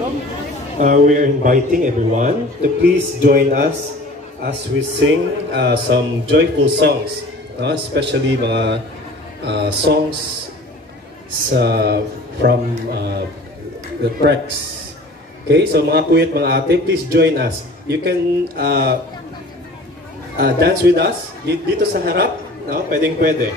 We are inviting everyone to please join us as we sing some joyful songs, especially mga songs from the Prex. Okay, so mga kuya at mga ate, please join us. You can dance with us dito sa harap, pwedeng-pwede.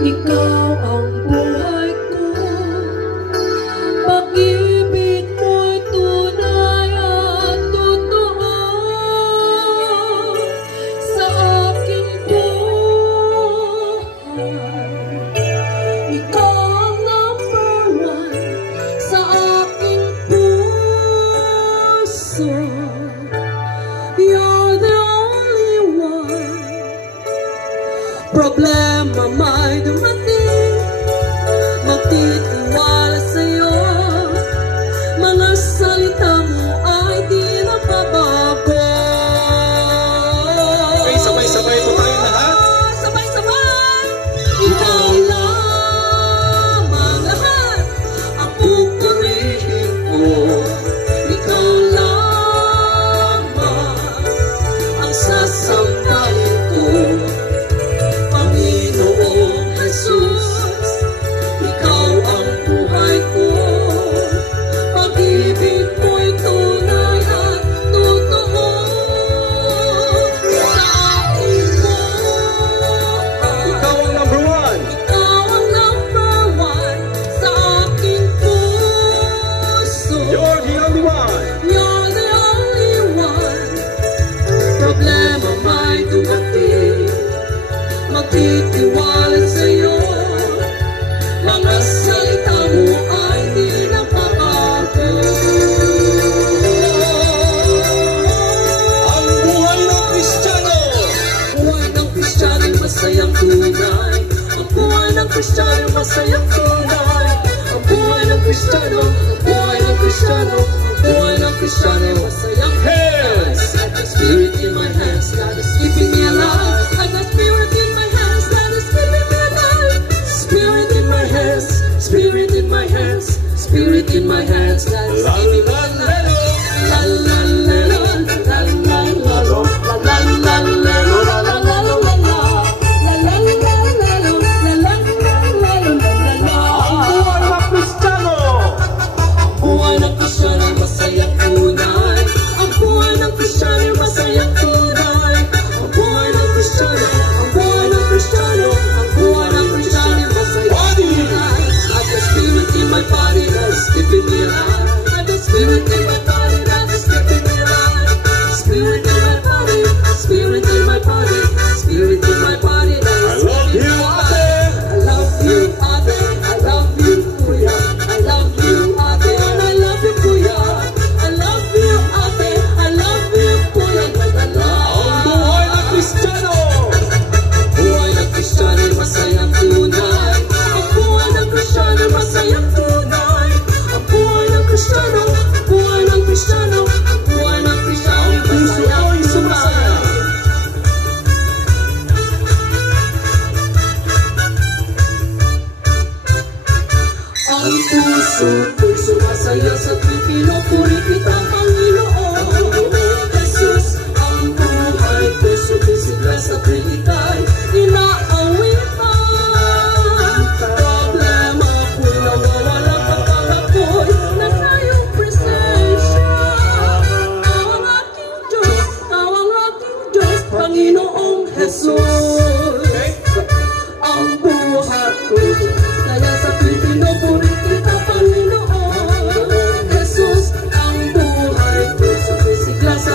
Ikaw ang buhay ko, pag-ibig mo'y tunay at totoo sa aking buhay. Ikaw ang number one sa aking puso. You're the only one. Problema may dumating, magtitiwala sa'yo. Mga salita mo ay di nababago. Okay, sabay-sabay po tayo lahat. Sabay-sabay! Ikaw lamang lahat ang pupurihin ko. Ikaw lamang ang sasambahin ko. Panginoong Jesus, ikaw ang buhay ko. Pag-ibig mo'y tunay at totoo sa aking buhay. Ikaw ang number one. Ikaw ang number one sa aking puso. You're the only one. You're the only one. Problema may dumating, magtitiwala sa'yo. Mga salita mo ay di nababago. Ang buhay ng Kristiyano. Buhay ng Kristiyano'y masayang tunay. Ang buhay ng Kristiyano masayang tunay. Ang buhay ng Kristiyano, ang buhay ng Kristiyano, ang buhay ng Kristiyano masayang tunay. I got spirit in my hands that is keeping me alive. I got spirit in my hands that is keeping me alive. Spirit in my hands, spirit in my hands, spirit in my hands that is keeping me alive. La la la la, la la la la, la la la la, la la la la la, la la la la la, la la la la la. Buhay ng Kristiyano. Buhay ng Kristiyano masayang tunay. Ang buhay ng Kristiyano masayang tunay. Ang buhay ng Kristiyano, ang buhay ng Kristiyano, ang buhay ng Kristiyano masayang tunay. I've got spirit in my body that's keeping me alive. I've got spirit in my body that's keeping me alive. Spirit in my body, spirit in my body, spirit in my body that's keeping me alive. I love you, Ate. I love you, Kuya. I love you, Ate, and I love you, Kuya. I love you, Ate. I love you, Kuya. Ang buhay ng Kristiyano. Buhay ng Kristiyano masayang tunay. Ang buhay ng Kristiyano masayang tunay. Ang buhay ng Kristiyano, ang buhay ng Kristiyano, ang buhay ng Kristiyano masayang tunay. Ang puso masaya sa tuwing pinupuri kita, Panginoon. Jesus, ang buhay ko sumisigla sa tuwing ika'y inaawitan. Problema ko'y nawawala kapag ako'y nasa iyong presensya. Ikaw ang aking Diyos, ikaw ang aking Diyos, Panginoong Jesus. Ang buhay ko kaya sa tuwing pinupuri kita, Panginoon. Jesus, ang buhay ko sumisigla sa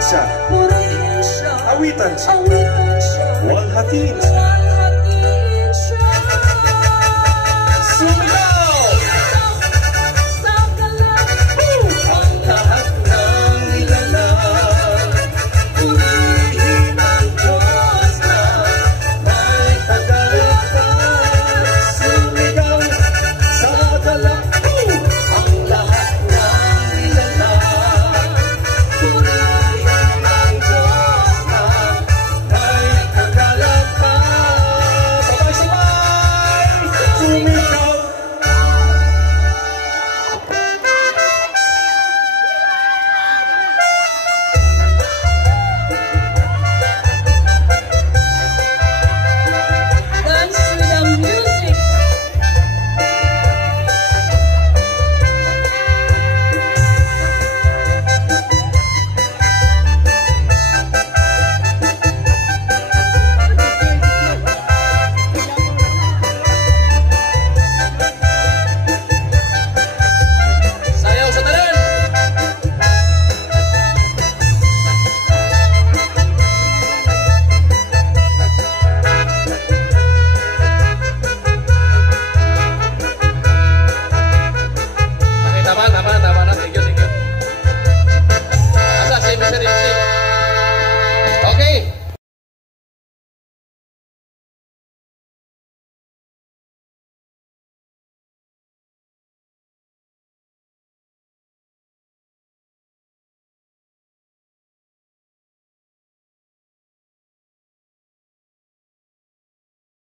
siya, purihin siya, awitan siya, awitan siya, walhatiin siya, walhatiin